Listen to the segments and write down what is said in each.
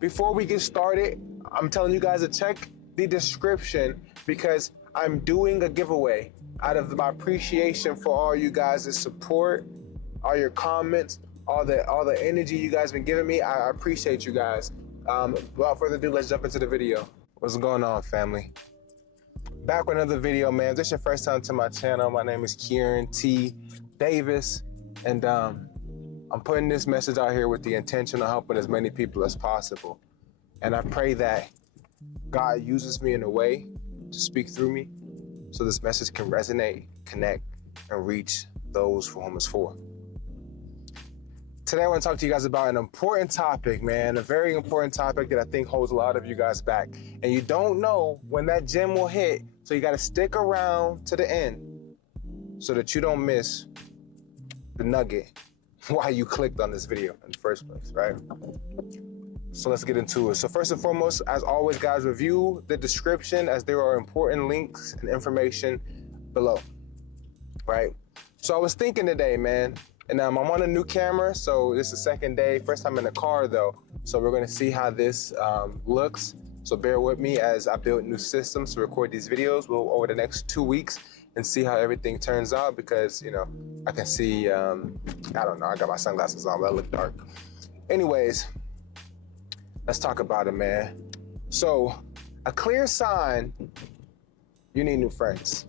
before we get started, I'm telling you guys to check the description because I'm doing a giveaway out of my appreciation for all you guys' support, all your comments, all the energy you guys been giving me. I appreciate you guys. Without further ado, let's jump into the video. What's going on, family? Back with another video, man. If this is your first time to my channel, my name is Kieran T. Davis, and I'm putting this message out here with the intention of helping as many people as possible. And I pray that God uses me in a way to speak through me so this message can resonate, connect, and reach those for whom it's for. Today I want to talk to you guys about an important topic, man, a very important topic that I think holds a lot of you guys back. And you don't know when that gem will hit, so you got to stick around to the end so that you don't miss the nugget why you clicked on this video in the first place, right? So let's get into it. So first and foremost, as always, guys, review the description as there are important links and information below, right? So I was thinking today, man, and I'm on a new camera, so this is the second day, first time in the car though. So we're gonna see how this looks. So bear with me as I build new systems to record these videos over the next 2 weeks and see how everything turns out because, you know, I can see, I don't know, I got my sunglasses on, but I look dark. Anyways, let's talk about it, man. So a clear sign, you need new friends.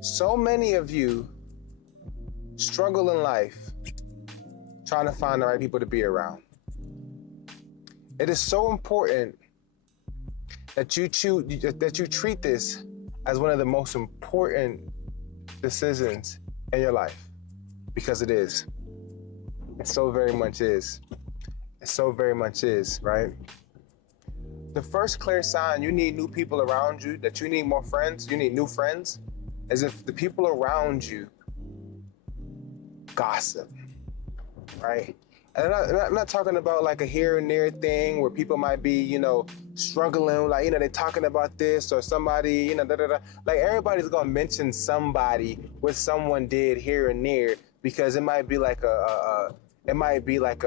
So many of you struggle in life trying to find the right people to be around. It is so important that you treat this as one of the most important decisions in your life, because it is. It so very much is. It so very much is, right? The first clear sign you need new people around you, that you need more friends, you need new friends, is if the people around you gossip, right? And I'm not talking about like a here and there thing where people might be, you know, struggling, like, you know, they're talking about this or somebody, you know, like everybody's gonna mention somebody what someone did here and there because it might be like a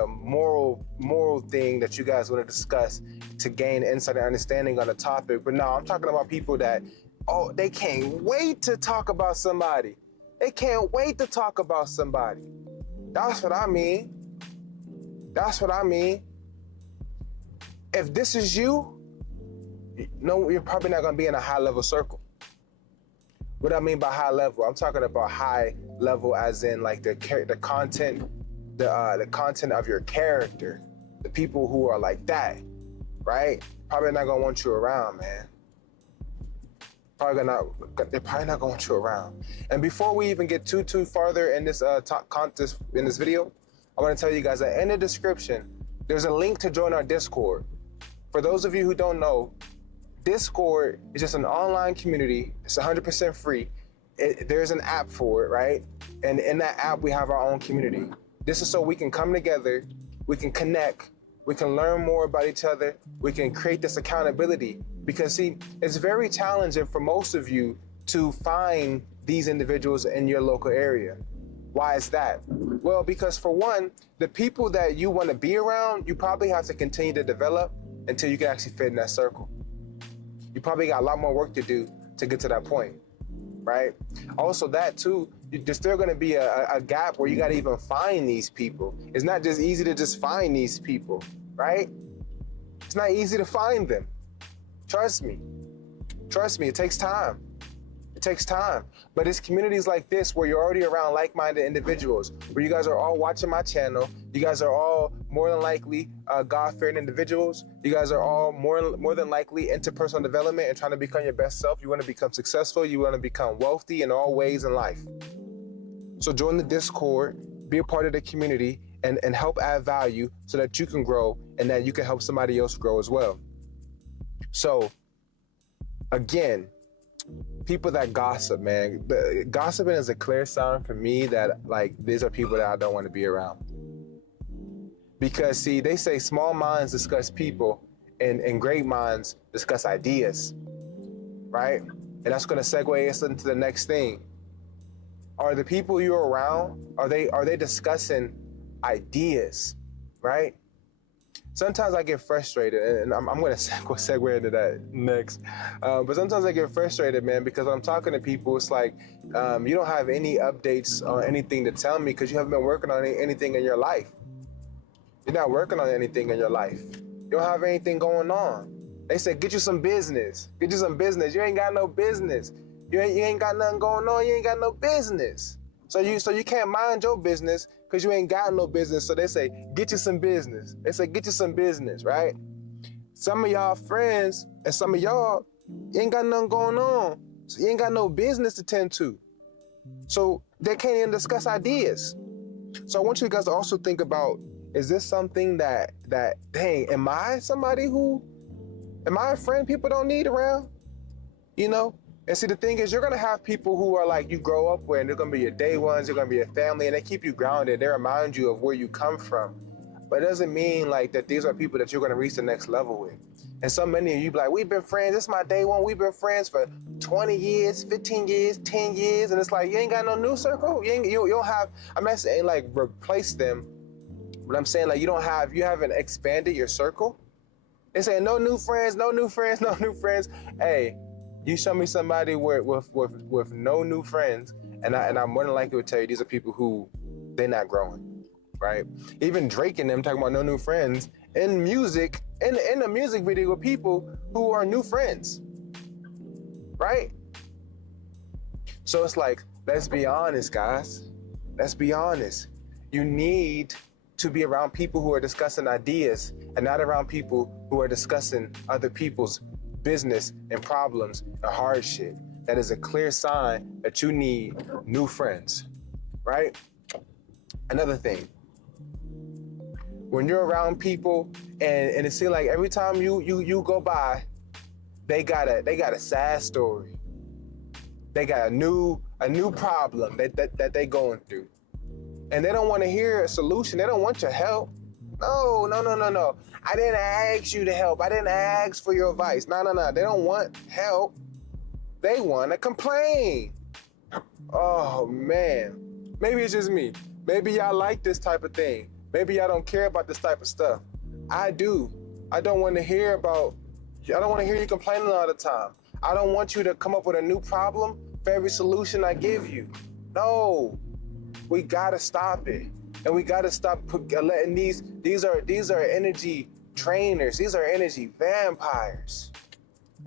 moral thing that you guys want to discuss to gain insight and understanding on a topic. But no, I'm talking about people that, oh, they can't wait to talk about somebody. They can't wait to talk about somebody. That's what I mean. That's what I mean. If this is you, no, you're probably not gonna be in a high level circle. What I mean by high level, I'm talking about high level as in like the content of your character. The people who are like that, right? Probably not gonna want you around, man. They're probably not gonna want you around. And before we even get too farther in this in this video, I want to tell you guys that in the description, there's a link to join our Discord. For those of you who don't know, Discord is just an online community. It's 100% free. There's an app for it, right? And in that app, we have our own community. This is so we can come together, we can connect, we can learn more about each other, we can create this accountability. Because see, it's very challenging for most of you to find these individuals in your local area. Why is that? Well, because for one, the people that you want to be around, you probably have to continue to develop until you can actually fit in that circle. You probably got a lot more work to do to get to that point, right? Also that too, there's still gonna be a gap where you gotta even find these people. It's not just easy to just find these people, right? It's not easy to find them. Trust me, it takes time. It takes time. But it's communities like this where you're already around like-minded individuals, where you guys are all watching my channel. You guys are all more than likely God-fearing individuals. You guys are all more than likely into personal development and trying to become your best self. You want to become successful. You want to become wealthy in all ways in life. So join the Discord, be a part of the community, and help add value so that you can grow and that you can help somebody else grow as well. So, again, people that gossip, man. Gossiping is a clear sign for me that, like, these are people that I don't want to be around. Because, see, they say small minds discuss people and great minds discuss ideas, right? And that's going to segue us into the next thing. Are the people you're around, are they discussing ideas, right? sometimes I get frustrated, and I'm going to segue into that next. But sometimes I get frustrated, man, because when I'm talking to people, it's like you don't have any updates or anything to tell me because you haven't been working on anything in your life. You're not working on anything in your life. You don't have anything going on. They said, get you some business. Get you some business. You ain't got no business. You ain't got nothing going on. You ain't got no business. So you can't mind your business because you ain't got no business. So they say, get you some business. They say, get you some business, right? Some of y'all friends and some of y'all ain't got nothing going on. So you ain't got no business to tend to. So they can't even discuss ideas. So I want you guys to also think about, is this something that dang, am I a friend people don't need around? You know? And see, the thing is, you're going to have people who are like you grow up with, and they're going to be your day ones, they're going to be your family, and they keep you grounded. They remind you of where you come from. But it doesn't mean like that these are people that you're going to reach the next level with. And so many of you be like, we've been friends, this is my day one, we've been friends for 20 years, 15 years, 10 years, and it's like, you ain't got no new circle? You don't have, I'm not saying like replace them, but I'm saying like you haven't expanded your circle. They say no new friends, no new friends, no new friends. Hey, you show me somebody with no new friends, and I'm more than likely to tell you these are people who they're not growing, right? Even Drake and them talking about no new friends in music, in a music video with people who are new friends, right? So it's like, let's be honest, guys. Let's be honest. You need to be around people who are discussing ideas and not around people who are discussing other people's business and problems and hardship. That is a clear sign that you need new friends, right? Another thing, when you're around people and it seems like every time you go by, they got a sad story. They got a new problem that they going through. And they don't want to hear a solution. They don't want your help. No. I didn't ask you to help. I didn't ask for your advice. No. They don't want help. They want to complain. Oh, man. Maybe it's just me. Maybe y'all like this type of thing. Maybe y'all don't care about this type of stuff. I do. I don't want to hear you complaining all the time. I don't want you to come up with a new problem for every solution I give you. No. We gotta stop it, and we gotta stop letting these are energy drainers. These are energy vampires.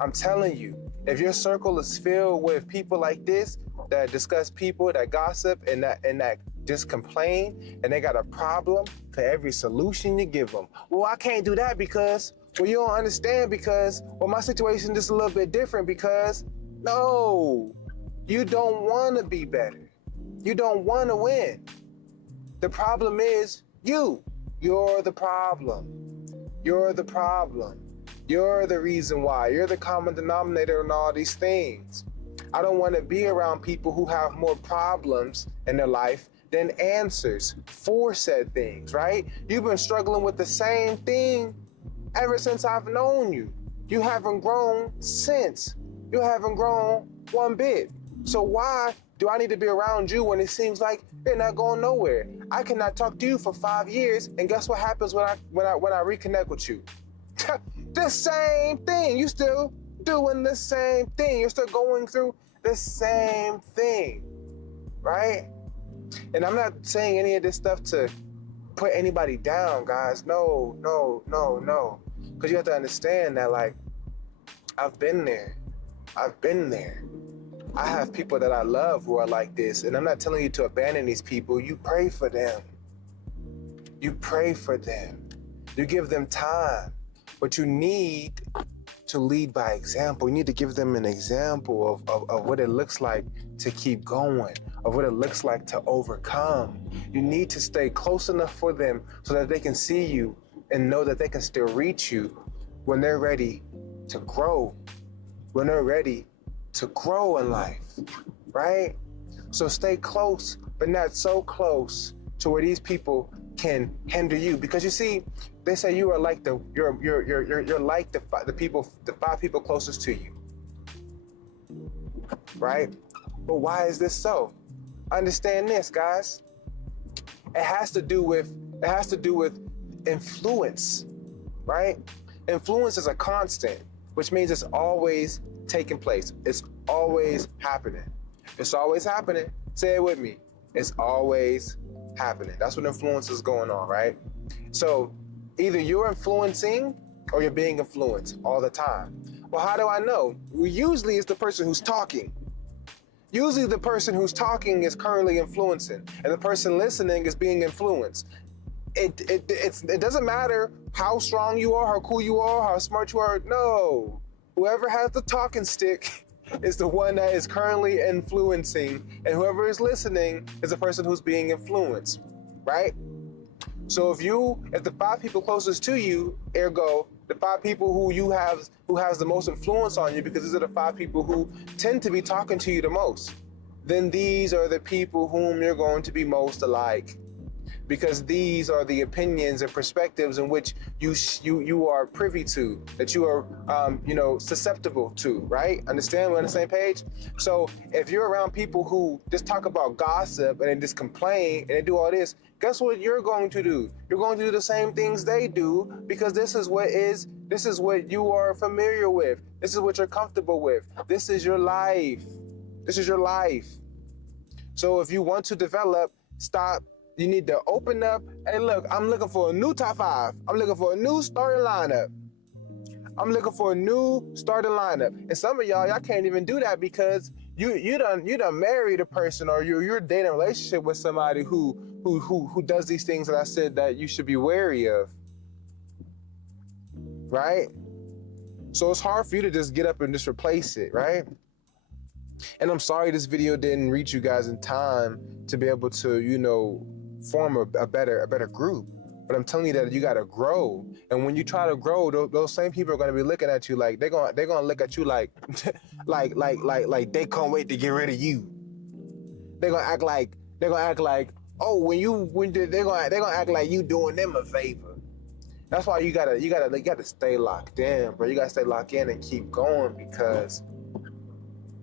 I'm telling you, if your circle is filled with people like this that discuss people, that gossip, and that just complain, and they got a problem for every solution you give them. Well, I can't do that because, well, you don't understand because, well, my situation is just a little bit different because, no, you don't want to be better. You don't want to win. The problem is you. You're the problem. You're the problem. You're the reason why. You're the common denominator in all these things. I don't want to be around people who have more problems in their life than answers for said things, right? You've been struggling with the same thing ever since I've known you. You haven't grown since. You haven't grown one bit. So why do I need to be around you when it seems like you're not going nowhere? I cannot talk to you for 5 years, and guess what happens when I reconnect with you? The same thing. You still doing the same thing. You're still going through the same thing, right? And I'm not saying any of this stuff to put anybody down, guys. No. Because you have to understand that, like, I've been there. I have people that I love who are like this, and I'm not telling you to abandon these people. You pray for them. You pray for them. You give them time, but you need to lead by example. You need to give them an example of what it looks like to keep going, of what it looks like to overcome. You need to stay close enough for them so that they can see you and know that they can still reach you when they're ready to grow, when they're ready to grow in life, right? So stay close, but not so close to where these people can hinder you. Because you see, they say you are like you're like the 5 people closest to you, right? But why is this so? Understand this, guys. It has to do with influence. right? Influence is a constant, which means it's always taking place. It's always happening. It's always happening. Say it with me. It's always happening. That's what influence is going on, right? So either you're influencing or you're being influenced all the time. Well, how do I know? Well, usually it's the person who's talking. Usually the person who's talking is currently influencing, and the person listening is being influenced. It doesn't matter how strong you are, how cool you are, how smart you are. No. Whoever has the talking stick is the one that is currently influencing, and whoever is listening is the person who's being influenced, right? So if the 5 people closest to you, ergo the 5 people who has the most influence on you, because these are the 5 people who tend to be talking to you the most, then these are the people whom you're going to be most alike, because these are the opinions and perspectives in which you are privy to, that you are susceptible to, right? Understand? We're on the same page? So if you're around people who just talk about gossip and they just complain and they do all this, guess what you're going to do? You're going to do the same things they do, because this is what you are familiar with. This is what you're comfortable with. This is your life. This is your life. So if you want to develop, you need to open up. Hey, look, I'm looking for a new top 5. I'm looking for a new starting lineup. I'm looking for a new starting lineup. And some of y'all can't even do that because you done married a person, or you're dating a relationship with somebody who does these things that I said that you should be wary of. Right? So it's hard for you to just get up and just replace it, right? And I'm sorry this video didn't reach you guys in time to be able to, form a better group. But I'm telling you that you gotta grow. And when you try to grow, those same people are gonna be looking at you like they're gonna look at you like like they can't wait to get rid of you. They're gonna act like oh they're gonna act like you doing them a favor. That's why you gotta stay locked in, bro. You gotta stay locked in and keep going, because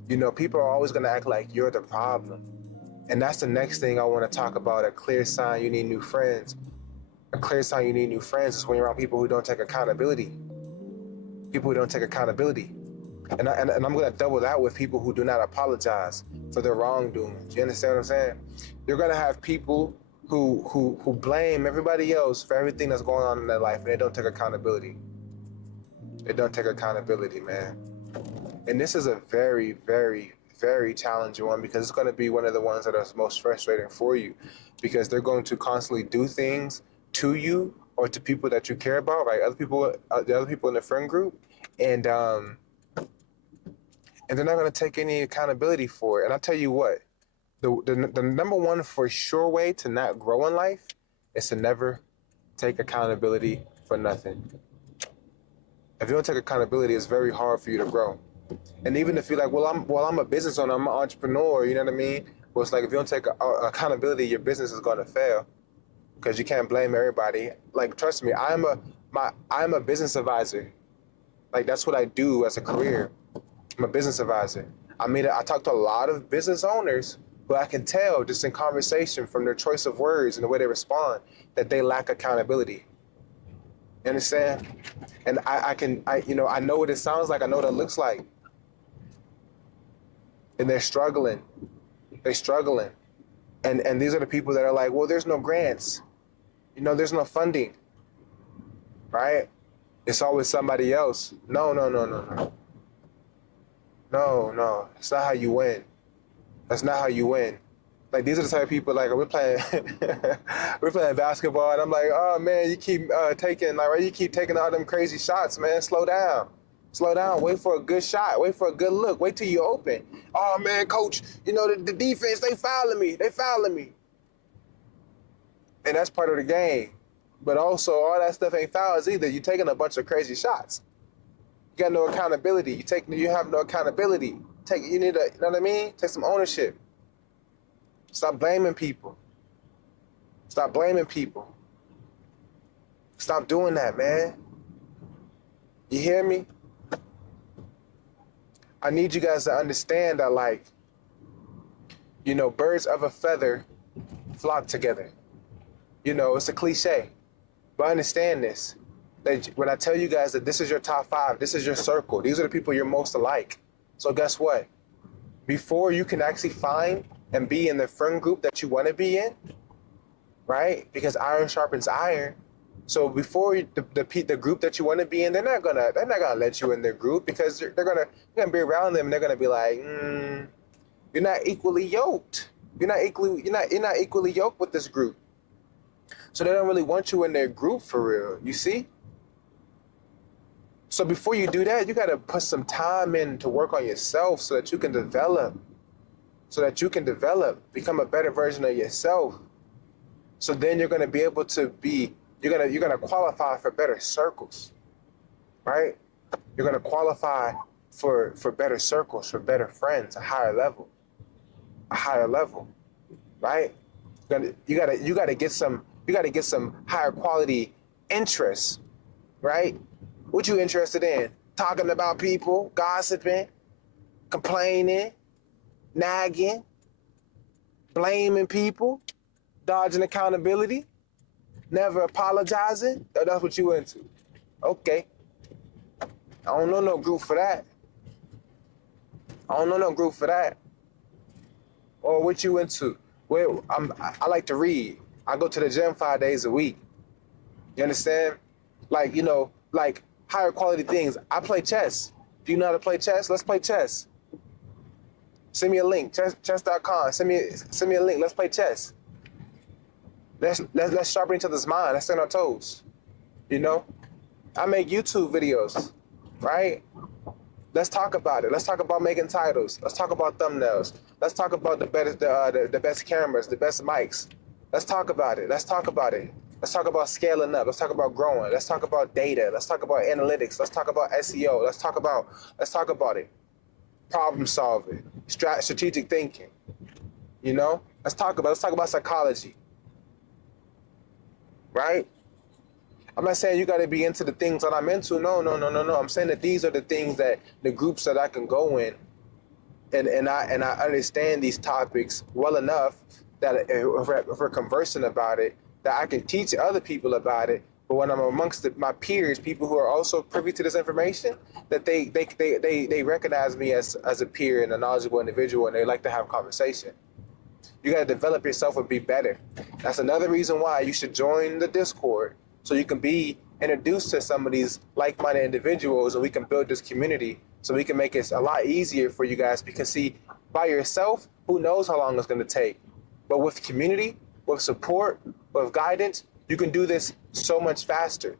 people are always gonna act like you're the problem. And that's the next thing I want to talk about. A clear sign you need new friends. A clear sign you need new friends is when you're around people who don't take accountability. People who don't take accountability. And I'm going to double that with people who do not apologize for their wrongdoings. You understand what I'm saying? You're going to have people who blame everybody else for everything that's going on in their life, and they don't take accountability. They don't take accountability, man. And this is a very, very, very challenging one, because it's going to be one of the ones that are most frustrating for you, because they're going to constantly do things to you or to people that you care about, right? The other people in the friend group, and they're not going to take any accountability for it. And I'll tell you what, the number one for sure way to not grow in life is to never take accountability for nothing. If you don't take accountability, it's very hard for you to grow. And even if you're like, I'm a business owner, I'm an entrepreneur, you know what I mean? Well, it's like, if you don't take accountability, your business is going to fail, because you can't blame everybody. Like, trust me, I'm a business advisor. Like, that's what I do as a career. I'm a business advisor. I talk to a lot of business owners, but I can tell just in conversation from their choice of words and the way they respond that they lack accountability. You understand? And I know what it sounds like. I know what it looks like. And they're struggling. They're struggling. And these are the people that are like, well, there's no grants. There's no funding. Right? It's always somebody else. No. No. It's not how you win. That's not how you win. Like, these are the type of people, like, we're playing basketball, and I'm like, oh man, you keep taking all them crazy shots, man. Slow down. Wait for a good shot. Wait for a good look. Wait till you open. Oh man, coach, the defense, they fouling me. And that's part of the game. But also, all that stuff ain't fouls either. You're taking a bunch of crazy shots. You got no accountability. You have no accountability. You need to, you know what I mean? Take some ownership. Stop blaming people. Stop doing that, man. You hear me? I need you guys to understand that, like, birds of a feather flock together. It's a cliche, but understand this. when I tell you guys that this is your top 5, this is your circle, these are the people you're most alike. So guess what? Before you can actually find and be in the friend group that you want to be in, right? Because iron sharpens iron. So before the group that you want to be in, they're not gonna let you in their group, because you're gonna be around them and they're gonna be like, you're not equally yoked. You're not equally yoked with this group. So they don't really want you in their group for real. You see? So before you do that, you gotta put some time in to work on yourself so that you can develop. Become a better version of yourself. So then you're gonna be able to be, you're gonna qualify for better circles, right? You're gonna qualify for better circles, for better friends, a higher level, right? You gotta get some higher quality interests, right? What you interested in? Talking about people, gossiping, complaining, nagging, blaming people, dodging accountability, never apologizing. That's what you into. Okay. I don't know no group for that. Or what you into? Well, I like to read. I go to the gym 5 days a week. You understand? Like, like higher quality things. I play chess. Do you know how to play chess? Let's play chess. Send me a link, chess.com. Send me a link. Let's play chess. Let's sharpen each other's mind. Let's stay on our toes. I make YouTube videos, right? Let's talk about it. Let's talk about making titles. Let's talk about thumbnails. Let's talk about the best cameras, the best mics. Let's talk about it. Let's talk about scaling up. Let's talk about growing. Let's talk about data. Let's talk about analytics. Let's talk about SEO. Let's talk about it. Problem solving, strategic thinking. Let's talk about psychology. Right? I'm not saying you got to be into the things that I'm into. No. I'm saying that these are the things that the groups that I can go in, and I understand these topics well enough that if we're conversing about it, that I can teach other people about it. But when I'm amongst my peers, people who are also privy to this information, that they recognize me as a peer and a knowledgeable individual, and they like to have a conversation. You got to develop yourself and be better. That's another reason why you should join the Discord, so you can be introduced to some of these like-minded individuals, and we can build this community, so we can make it a lot easier for you guys. Because see, by yourself, who knows how long it's going to take. But with community, with support, with guidance, you can do this so much faster.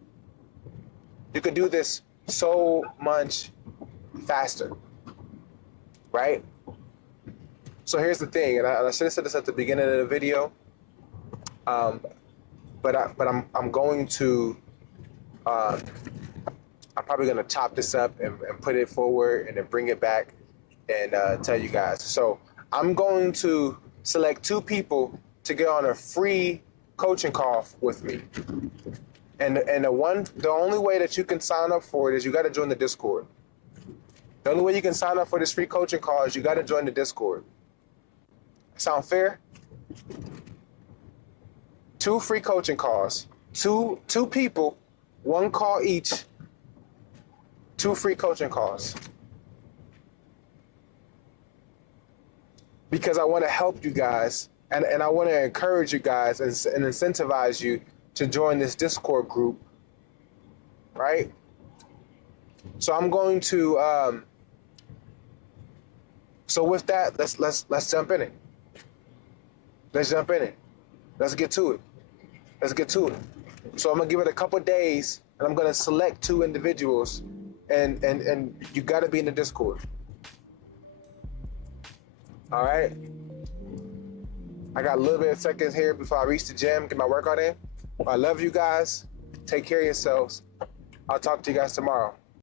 You can do this so much faster, right? So here's the thing, and I should have said this at the beginning of the video, but I'm going to, I'm probably going to chop this up and put it forward and then bring it back and tell you guys. So I'm going to select 2 people to get on a free coaching call with me. And the only way that you can sign up for it is you got to join the Discord. The only way you can sign up for this free coaching call is you got to join the Discord. Sound fair? 2 free coaching calls. Two people, 1 call each. 2 free coaching calls. Because I want to help you guys, and I want to encourage you guys and incentivize you to join this Discord group, right? So I'm going to. So with that, let's jump in it. Let's jump in it. Let's get to it. So I'm gonna give it a couple days, and I'm gonna select 2 individuals, and you gotta be in the Discord. All right. I got a little bit of seconds here before I reach the gym, get my workout in. I love you guys. Take care of yourselves. I'll talk to you guys tomorrow.